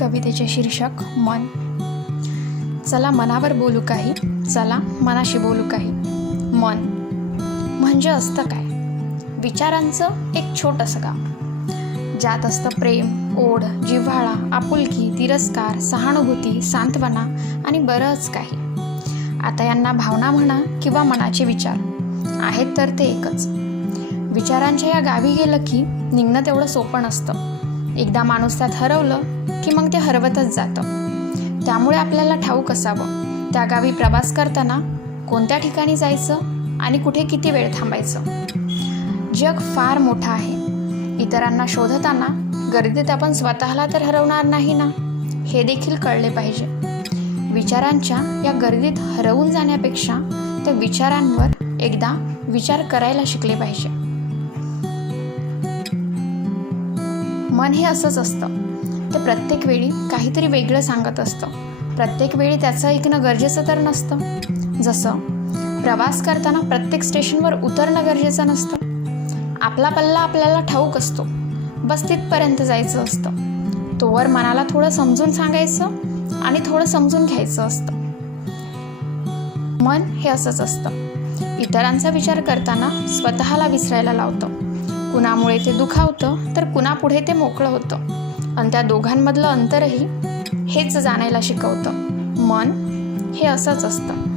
कवितेचे शीर्षक मन. चला मनावर बोलू काही, चला मनाशी बोलू काही. मन म्हणजे असतं काय? विचारांचं एक छोटंसं गाव, ज्यात असतं प्रेम, ओढ, जिव्हाळा, आपुलकी, तिरस्कार, सहानुभूती, सांत्वना आणि बरंच काही. आता यांना भावना म्हणा किंवा मनाचे विचार आहेत तर ते एकच. विचारांच्या या गावी गेलं की निघणं तेवढं सोपं नसतं. एकदा माणूस त्यात हरवलं की मग ते हरवतच जातं. त्यामुळे आपल्याला ठाऊक असावं त्या गावी प्रवास करताना कोणत्या ठिकाणी जायचं आणि कुठे किती वेळ थांबायचं. जग फार मोठं आहे. इतरांना शोधताना गर्दीत आपण स्वतःला तर हरवणार नाही ना, हे देखील कळले पाहिजे. विचारांच्या या गर्दीत हरवून जाण्यापेक्षा त्या विचारांवर एकदा विचार करायला शिकले पाहिजे. मन हे असंच असतं. ते प्रत्येक वेळी काहीतरी वेगळं सांगत असतं. प्रत्येक वेळी त्याचं ऐकणं गरजेचं तर नसतं. जसं प्रवास करताना प्रत्येक स्टेशनवर उतरणं गरजेचं नसतं. आपला पल्ला आपल्याला ठाऊक असतो, बस तिथपर्यंत जायचं असतं. तोवर मनाला थोडं समजून सांगायचं आणि थोडं समजून घ्यायचं असतं. मन हे असंच असतं. इतरांचा विचार करताना स्वतःला विसरायला लावतं. कुणामुळे ते दुखावतं तर कुणापुढे ते मोकळं होतं आणि त्या दोघांमधलं अंतरही हेच जाणायला शिकवतं. मन हे असंच असतं.